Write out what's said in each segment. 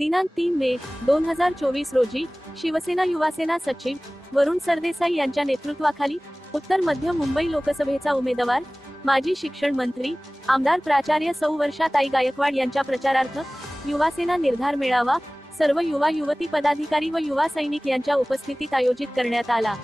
दिनांक 3 मे 2024 रोजी शिवसेना युवासेना सचिव वरुण सरदेसाई यांच्या नेतृत्वाखाली उत्तर मध्य मुंबई लोकसभेचा उमेदवार माजी शिक्षण मंत्री आमदार प्राचार्य सौ वर्षाताई गायकवाड यांच्या प्रचारार्थ युवासेना निर्धार मेळावा सर्व युवा युवती पदाधिकारी व युवा सैनिक यांच्या उपस्थितीत आयोजित करण्यात आला।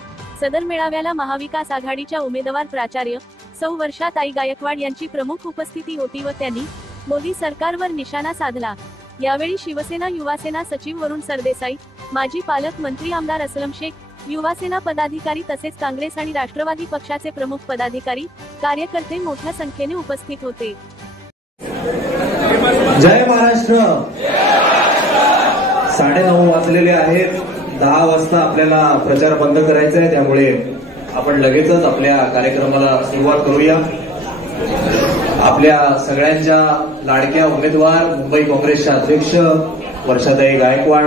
सदर मेळाव्याला महाविकास आघाडीच्या उमेदवार प्राचार्य सौ वर्षाताई गायकवाड यांची प्रमुख उपस्थिती होती व त्यांनी मोदी सरकारवर निशाणा साधला। यावेळी शिवसेना युवासेना सचिव वरुण सरदेसाई, माजी पालकमंत्री आमदार असलम शेख, युवासेना पदाधिकारी तसेच काँग्रेस आणि राष्ट्रवादी पक्षाचे प्रमुख पदाधिकारी कार्यकर्ते मोठ्या संख्येने उपस्थित होते। जय महाराष्ट्र। 9:30 वाजलेले आहेत। 10 वाजता आपल्याला प्रचार बंद करायचा आहे, त्यामुळे आपण लगेचच आपल्या कार्यक्रमाला सुरुवात करूया। आपल्या सगळ्यांच्या लाडक्या उमेदवार मुंबई काँग्रेसच्या अध्यक्ष वर्षाताई गायकवाड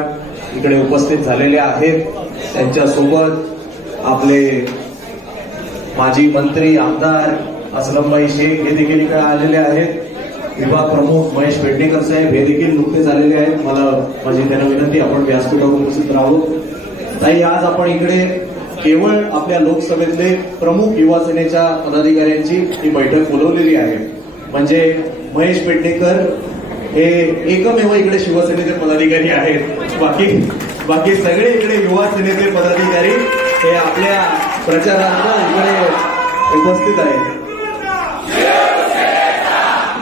इकडे उपस्थित झालेले आहेत। त्यांच्यासोबत आपले माजी मंत्री आमदार असलमभाई शेख हे देखील इकडे आलेले आहेत। विभाग प्रमुख महेश पेडणेकर साहेब हे देखील नुकतेच आलेले आहेत। मला माझी त्यांना विनंती, आपण व्यासपीठावर उपस्थित राहावं। ताई, आज आपण इकडे केवळ आपल्या लोकसभेतले प्रमुख युवासेनेच्या पदाधिकाऱ्यांची ही बैठक बोलवलेली आहे। म्हणजे महेश पेडणेकर हे एकमेव इकडे शिवसेनेचे पदाधिकारी आहेत। बाकी सगळे इकडे युवासेनेचे पदाधिकारी हे आपल्या प्रचारार्थ इकडे उपस्थित आहेत।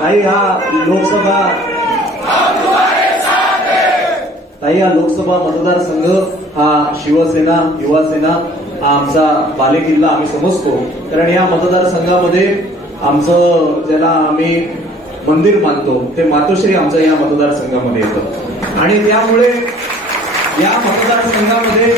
ताई, हा लोकसभा मतदारसंघ हा शिवसेना युवासेना हा आमचा बालेकिल्ला आम्ही समजतो। कारण या मतदारसंघामध्ये आमचं ज्याला आम्ही मंदिर मानतो ते मातोश्री आमचं या मतदारसंघामध्ये येतं। आणि त्यामुळे या मतदारसंघामध्ये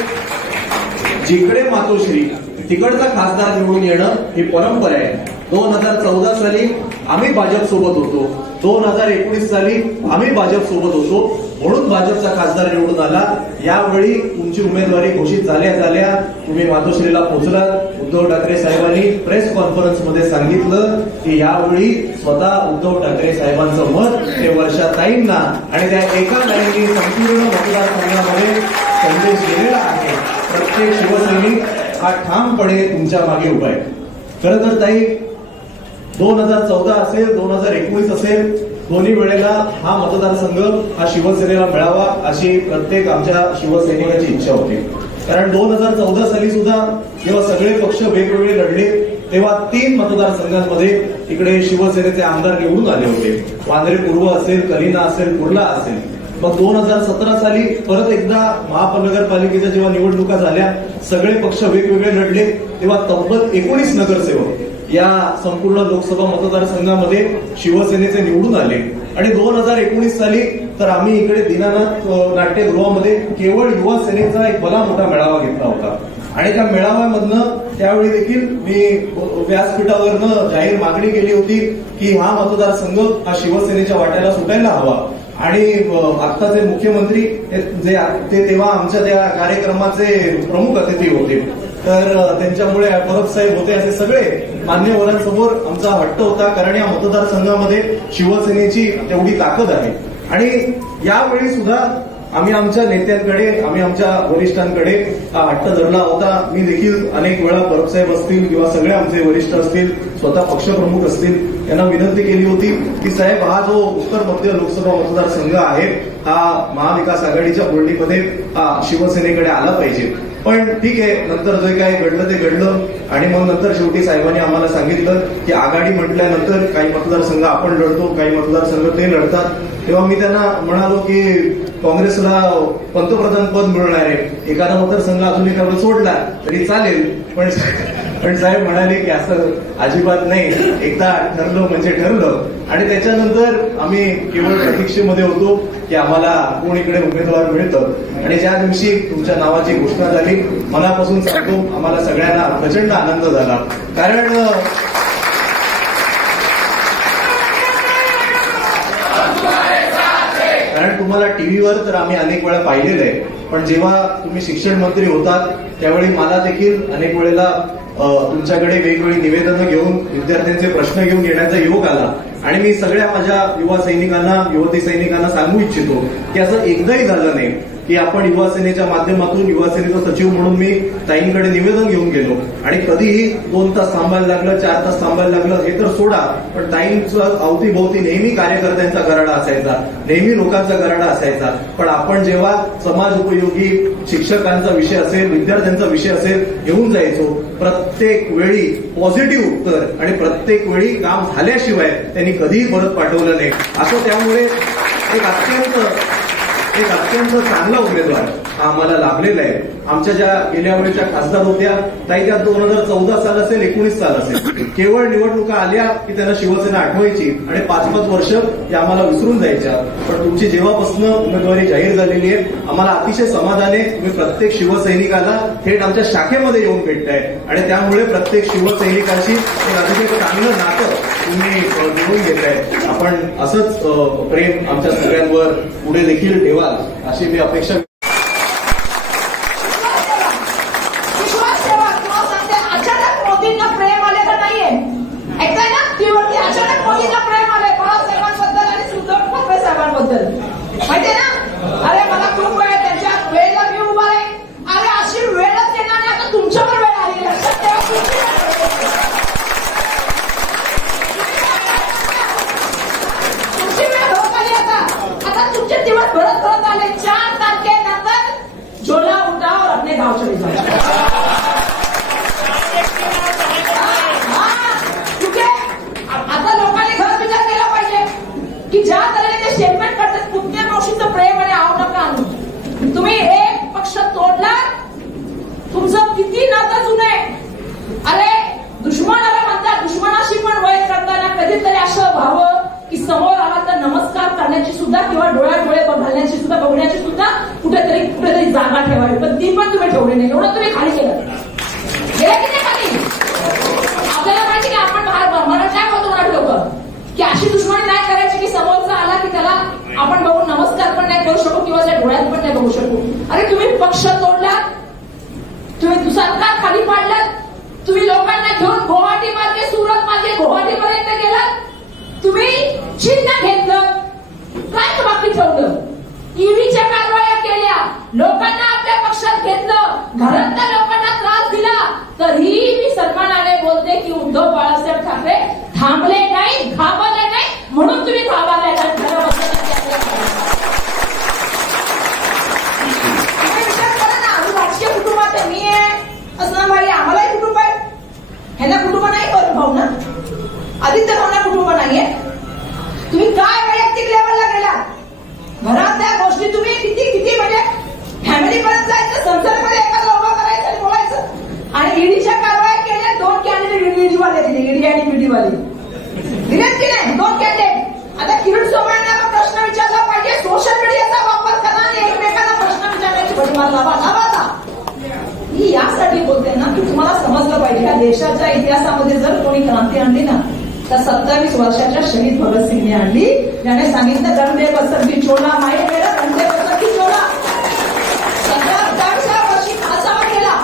जिकडे मातोश्री तिकडचा खासदार निवडून येणं ही परंपरा आहे। 2014 साली आम्ही भाजप सोबत होतो, 2019 साली आम्ही भाजप सोबत होतो, म्हणून भाजपचा खासदार निवडून आला। यावेळी तुमची उमेदवारी घोषित झाल्या तुम्ही मातोश्रीला पोहोचलात। उद्धव ठाकरे साहेबांनी प्रेस कॉन्फरन्स मध्ये सांगितलं की यावेळी स्वतः उद्धव ठाकरे साहेबांचं मत हे वर्षाताईंना आणि त्या एका लाईननी संपूर्ण मतदारसंघामध्ये संदेश दिलेला आहे। प्रत्येक शिवसैनिक हा ठामपणे तुमच्या मागे उभा आहे। खरं तर ताई, 2014 असेल 2019 असेल, दोन्ही वेळेला हा मतदारसंघ हा शिवसेनेला मिळावा अशी प्रत्येक आमच्या शिवसैनिकाची इच्छा होती। कारण 2014 साली सुद्धा जेव्हा सगळे पक्ष वेगवेगळे लढले तेव्हा 3 मतदारसंघांमध्ये इकडे शिवसेनेचे आमदार निवडून आले होते। वांद्रे पूर्व असेल, कलिना असेल, कुर्ला असेल। मग 2017 साली परत एकदा महानगरपालिकेच्या जेव्हा निवडणुका झाल्या, सगळे पक्ष वेगवेगळे लढले, तेव्हा तब्बल 19 नगरसेवक या संपूर्ण लोकसभा मतदारसंघामध्ये शिवसेनेचे निवडून आले। आणि 2019 साली तर आम्ही इकडे दीनानाथ नाट्यगृहामध्ये केवळ युवा सेनेचा एक भला मोठा मेळावा घेतला होता। आणि त्या मेळाव्यामधनं त्यावेळी देखील मी व्यासपीठावरनं जाहीर मागणी केली होती की हा मतदारसंघ हा शिवसेनेच्या वाट्याला सुटायला हवा। आणि आत्ताचे मुख्यमंत्री ते तेव्हा आमच्या त्या कार्यक्रमाचे प्रमुख अतिथी होते, तर त्यांच्यामुळे परब साहेब होते, असे सगळे मान्यवरांसमोर आमचा हट्ट होता। कारण या मतदारसंघामध्ये शिवसेनेची तेवढी ताकद आहे। आणि यावेळी सुद्धा आम्ही आमच्या नेत्यांकडे, आम्ही आमच्या वरिष्ठांकडे हा हट्ट धरला होता। मी देखील अनेक वेळा परब साहेब असतील किंवा सगळे आमचे वरिष्ठ असतील, स्वतः पक्षप्रमुख असतील, यांना विनंती केली होती की साहेब, हा जो उत्तर मध्य लोकसभा मतदारसंघ आहे हा महाविकास आघाडीच्या बोलणीमध्ये हा शिवसेनेकडे आला पाहिजे। पण ठीक आहे, नंतर जे काही घडलं ते घडलं। आणि मग नंतर शेवटी साहेबांनी आम्हाला सांगितलं की आघाडी म्हटल्यानंतर काही मतदारसंघ आपण लढतो, काही मतदारसंघ ते लढतात। तेव्हा मी त्यांना म्हणालो की काँग्रेसला पंतप्रधान पद मिळणार आहे, एखादा मतदारसंघ अजून एखादा सोडला तरी चालेल। पण साहेब म्हणाले की असं अजिबात नाही, एकदा ठरलं म्हणजे ठरलं। आणि त्याच्यानंतर आम्ही केवळ प्रतीक्षेमध्ये होतो की आम्हाला कोण इकडे उमेदवार मिळतं। आणि ज्या दिवशी तुमच्या नावाची घोषणा झाली, मनापासून सांगतो आम्हाला सगळ्यांना प्रचंड आनंद झाला। कारण तुम्हाला टीव्हीवर तर आम्ही अनेक वेळा पाहिलेलं आहे, पण जेव्हा तुम्ही शिक्षण मंत्री होतात त्यावेळी मला देखील अनेक वेळेला तुमच्याकडे वेगवेगळी निवेदनं घेऊन विद्यार्थ्यांचे प्रश्न घेऊन येण्याचा योग आला। आणि मी सगळ्या माझ्या युवा सैनिकांना, युवती सैनिकांना सांगू इच्छितो की असं एकदाही झालं नाही की आपण युवा सेनेच्या माध्यमातून युवा सेनेचा सचिव म्हणून मी ताईंकडे निवेदन घेऊन गेलो आणि कधीही 2 तास थांबायला लागलं, 4 तास थांबायला लागलं हे तर सोडा, पण ताईंचं अवतीभोवती नेहमी कार्यकर्त्यांचा गराडा असायचा, नेहमी लोकांचा गराडा असायचा. पण आपण जेव्हा समाज उपयोगी शिक्षकांचा विषय असेल, विद्यार्थ्यांचा विषय असेल घेऊन जायचो, प्रत्येक वेळी पॉझिटिव्ह उत्तर आणि प्रत्येक वेळी काम झाल्याशिवाय त्यांनी कधीही परत पाठवलं नाही. असं त्यामुळे एक अत्यंत चांगला उमेदवार आम्हाला लाभलेला आहे. आमच्या ज्या गेल्या वेळेच्या खासदार होत्या ताई, त्या 2014 साल असेल, 19 साल असेल, केवळ निवडणुका आल्या की त्यांना शिवसेना आठवायची आणि 5-5 वर्ष त्या आम्हाला विसरून जायच्या. पण तुमची जेव्हापासून उमेदवारी जाहीर झालेली आहे, आम्हाला अतिशय समाधान आहे. तुम्ही प्रत्येक शिवसैनिकाला थेट आमच्या शाखेमध्ये येऊन भेटताय आणि त्यामुळे प्रत्येक शिवसैनिकाशी एक अतिशय चांगलं नातं तुम्ही जोडून घेताय. आपण असंच प्रेम आमच्या सगळ्यांवर पुढे देखील ठेवाल अशी मी अपेक्षा. माहितीये ना, अरे मला खूप वेळ त्यांच्या वेळेला मी उभा आहे. अरे अशी वेळच येणार नाही, आता तुमच्यावर वेळ आली, लक्षात ठेवा. तुमची वेळ होत आली. आता तुमचे दिवस भरत आले. 4 तारखेनंतर झोला उठाव और अपने गाव चले जाओ. आता लोकांनी खरंच विचार केला पाहिजे की ज्या तऱ्हेने ते स्टेटमेंट करतात, पुतण्या मावशीचं प्रेम आणि आव नका आणू. तुम्ही एक पक्ष तोडला, तुमचं किती नातं जुनं आहे. अरे दुश्मनाला म्हणतात, दुश्मनाशी पण वैर करताना कधीतरी असं व्हावं की समोर आला तर नमस्कार करण्याची सुद्धा किंवा डोळ्यात डोळे घालण्याची सुद्धा, बघण्याची सुद्धा कुठेतरी जागा ठेवावी. पण ती पण तुम्ही ठेवली नाही. एवढं तुम्ही खाली केलं. गेला की नाही खाली? आपल्याला माहिती की आपण मराठी काय होतो, मराठी लोक की अशी दुश्मनी नाही करायची की समोरचा आला की त्याला आपण बघून नमस्कार पण नाही करू शकू किंवा त्या डोळ्यात पण नाही बघू शकू. अरे तुम्ही पक्ष तोडला, तुम्ही सरकार खाली पाडलं, तुम्ही लोकांना घेऊन गुवाहाटी मार्गे, सुरत मार्गे गुवाहाटीपर्यंत गेलात. तुम्ही चिन्ह घेतलं, काय बाकी ठेवलं? ईव्हीच्या कारवाया केल्या, लोकांना आपल्या पक्षात घेतलं, घरातल्या लोकांना त्रास दिला. तरीही मी सन्मानाने बोलते की उद्धव बाळासाहेब ठाकरे थांबले नाही, घाबरले नाही, म्हणून तुम्ही घाबरले नाही. विचार करा ना, आम्ही राजकीय कुटुंबात मी आहे असं भाई, आम्हालाही कुटुंब आहे. ह्यांना कुटुंब नाही करून भाऊ ना, आदित्य भावना कुटुंब नाहीये. तुम्ही काय वैयक्तिक लेवलला गेला, घरातल्या गोष्टी तुम्ही किती म्हणजे फॅमिली पर्यंत जायचं, संसदेमध्ये एखादं उभं करायचं आणि बोलायचं. आणि ईडीच्या कारवाया केल्या, 2 कॅन्डिडेट ईडीवाले दिले, ईडी आणि ईडीवाले दिलेत की नाही, 2 कॅन्डिडेट. आता किरीट सोमय्यांना प्रश्न विचारला पाहिजे, सोशल मीडियाचा वापर करा आणि एकमेकांना प्रश्न विचारण्याची बडीमार लावा. मी यासाठी बोलते ना की तुम्हाला समजलं पाहिजे का देशाच्या इतिहासामध्ये जर कोणी क्रांती आणली ना तर 27 वर्षाच्या शहीद भगतसिंगने आणली, ज्याने सांगितलं गंदे बसर की चोला माई गेला, गंदे बसर की चोला. 27व्या वर्षी फासावर गेला,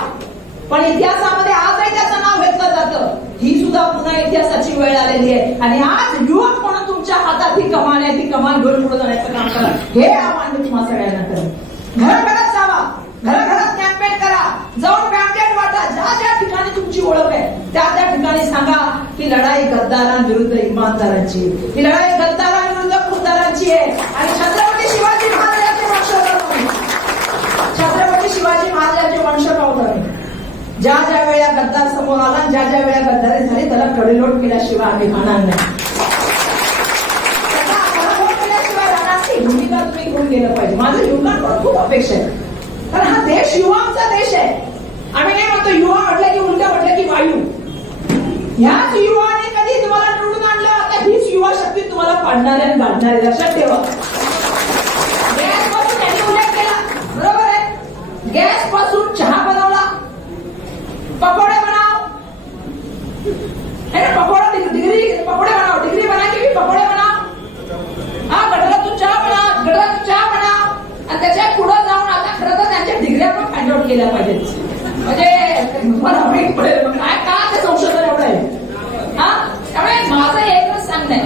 पण इतिहासामध्ये आजही त्याचं नाव घेतलं जातं. ही सुद्धा पुन्हा इतिहासाची वेळ आलेली आहे. आणि आज युवक म्हणून तुमच्या हातात ही कमान आहे, ती कमान घेऊन पुढे जाण्याचं काम करा. हे आव्हान मी तुम्हाला सगळ्यांना करेन. घराघरात जावा, घराघरात कॅम्पेन करा, जाऊन पॅम्पलेट वाटा. ज्या ठिकाणी तुमची ओळख आहे त्या ठिकाणी सांगा की लढाई गद्दारांविरुद्ध इमानदारांची, ही लढाई गद्दारांविरुद्ध खुद्दारांची आहे. आणि छत्रपती शिवाजी महाराजांचे वंशज आहोत, छत्रपती शिवाजी महाराजांचे वंशज आहोत आम्ही. ज्या वेळेला गद्दार समोर आला, ज्या वेळेला गद्दारी झाली, त्याला कडेलोट केल्याशिवाय आम्ही खाणार नाही. त्याला पराभव केल्याशिवाय राहणार नाही. भूमिका तुम्ही घेऊन गेलं पाहिजे. माझं युवकांकडून खूप अपेक्षा आहे, कारण हा देश युवांचा देश आहे. आम्ही नाही म्हणतो युवा म्हटलं की उलट म्हटलं की वायू. ह्याच युवाने कधी तुम्हाला निवडून आणलं, आता हीच युवा शक्ती तुम्हाला पाडणार आहे आणि गाडणार आहे, लक्षात ठेवा. गॅसपासून त्यांनी उल्लेख केला, बरोबर आहे. गॅसपासून चहा बनवला, पकोडे बनाव, पकोडे बनाव, डिग्री बना के भी पकोडे बनाव. हा, गडरातून चहा बनाव. आणि त्याच्या पुढे जाऊन आता खरं तर त्यांच्या डिग्र्या पण फाइंड आउट केल्या पाहिजेत. म्हणजे मला माहित पडेल काय का ते संशोधन एवढं आहे. हा, त्यामुळे माझं एकच सांगणं आहे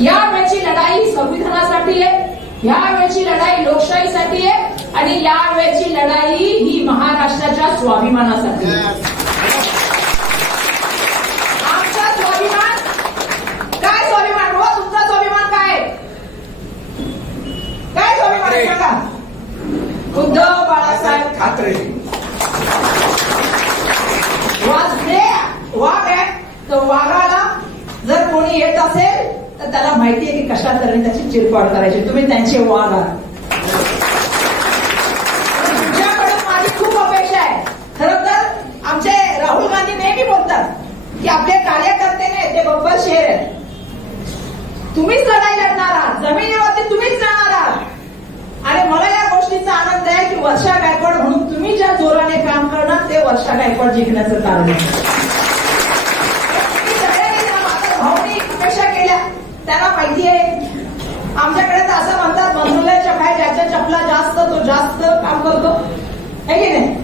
यावेळची लढाई ही संविधानासाठी आहे, यावेळची लढाई लोकशाहीसाठी आहे आणि यावेळची लढाई ही महाराष्ट्राच्या स्वाभिमानासाठी आहे. आमचा स्वाभिमान काय, स्वाभिमान हो, तुमचा स्वाभिमान काय, काय स्वाभिमान आहे सांगा. उद्धव बाळासाहेब ठाकरे वाघ आहे, तर वाघाला जर कोणी येत असेल तर त्याला माहिती आहे की कशा तऱ्हेने त्याची चिरफाड करायची. तुम्ही त्यांचे वाघ आहात. तुमच्याकडून माझी खूप अपेक्षा आहे. खरं तर आमचे राहुल गांधी नेहमी बोलतात की आपले कार्यकर्ते नाही, ते बब्बर शेर आहे. तुम्हीच लढाई लढणार आहात, जमिनीवरती तुम्हीच जाणार आहात. आणि मला या गोष्टीचा आनंद आहे की वर्षा गायकवाड म्हणून तुम्ही ज्या जोराने काम करणार ते वर्षा गायकवाड जिंकण्याचं कारण आहे. भाऊनी अपेक्षा केल्या, त्यांना माहिती आहे. आमच्याकडे तर असं म्हणतात, मंत्रालयाच्या बाहेर ज्याच्या चपला जास्त तो जास्त काम करतो, है की नाही.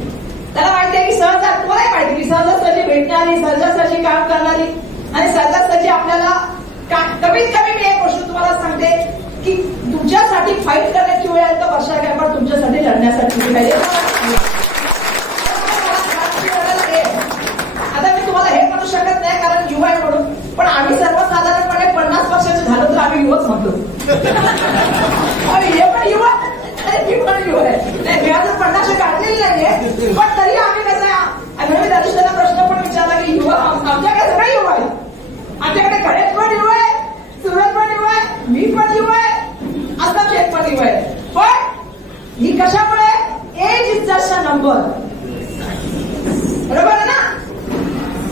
त्याला माहिती आहे की सहजा, तुम्हालाही माहिती की सहजासहजी भेटणारी, सहजासहजी काम करणारी आणि सहजासहजी आपल्याला कमीत कमी मी एक गोष्ट तुम्हाला सांगते की तुमच्यासाठी फाईट करण्याची वेळ आहे तर वर्षा गायकवाड तुमच्यासाठी लढण्यासाठी आता मी तुम्हाला हे म्हणू शकत नाही कारण युवा आहे म्हणून, पण आम्ही सर्वसाधारणपणे 50 वर्षाचे झालो तर आम्ही युवच म्हणतो. हे पण युवा, मी पण युवा आहे. नाही, मी अजून 50 गाठलेली नाहीये, पण तरी आम्ही कसं आहे. मी दर्शनाला प्रश्न पण विचारला की युवा, आमच्याकडे सगळे युवा आहे. आमच्याकडे गणेश पण युवा आहे, सूरज पण युवा आहे, मी पण युवा आहे, असं शेख पण युवा आहे. पण ही कशामुळे, age is just a number. बरोबर आहे ना.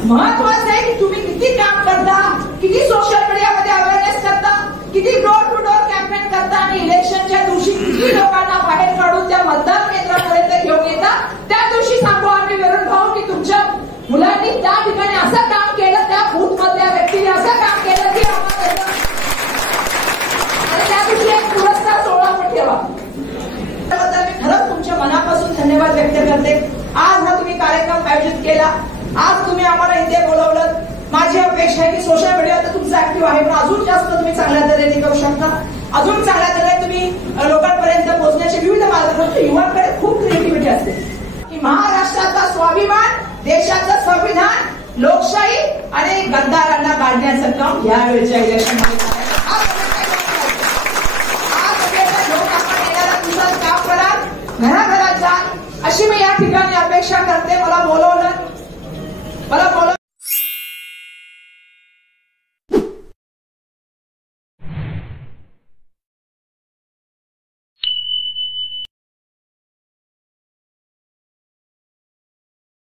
महत्वाचं आहे की तुम्ही किती काम करता, किती सोशल मीडियामध्ये अवेअरनेस करता, किती डोर टू डोर कॅम्पेन करता आणि इलेक्शनच्या दिवशी किती लोकांना बाहेर काढून त्या मतदान केंद्रापर्यंत घेऊन येता. त्या दिवशी सांगू आम्ही वरून भाऊ की तुमच्या मुलांनी त्या ठिकाणी असं काम केलं, त्या बूथ मधल्या व्यक्तीने असं काम केलं की आम्हाला, आणि त्या दिवशी एक पुरस्कार सोहळा पण ठेवा. त्याबद्दल मी खरंच तुमच्या मनापासून धन्यवाद व्यक्त करते. आज हा तुम्ही कार्यक्रम आयोजित केला, आज तुम्ही आम्हाला इथे बोलवलं. माझी अपेक्षा आहे की सोशल मीडियावर तर तुमचं ऍक्टिव्ह आहे, पण अजून जास्त तुम्ही चांगल्या तऱ्हेने करू शकता. अजून चांगल्या तऱ्हेने तुम्ही लोकांपर्यंत पोहोचण्याचे विविध मार्ग. युवांकडे खूप क्रिएटिव्हिटी असते की महाराष्ट्राचा स्वाभिमान, देशाचं संविधान, लोकशाही आणि गद्दारांना काढण्याचं काम यावेळेच्या इलेक्शनमध्ये काम कराल, घराघरात जा अशी मी या ठिकाणी अपेक्षा करते. मला बोलवलं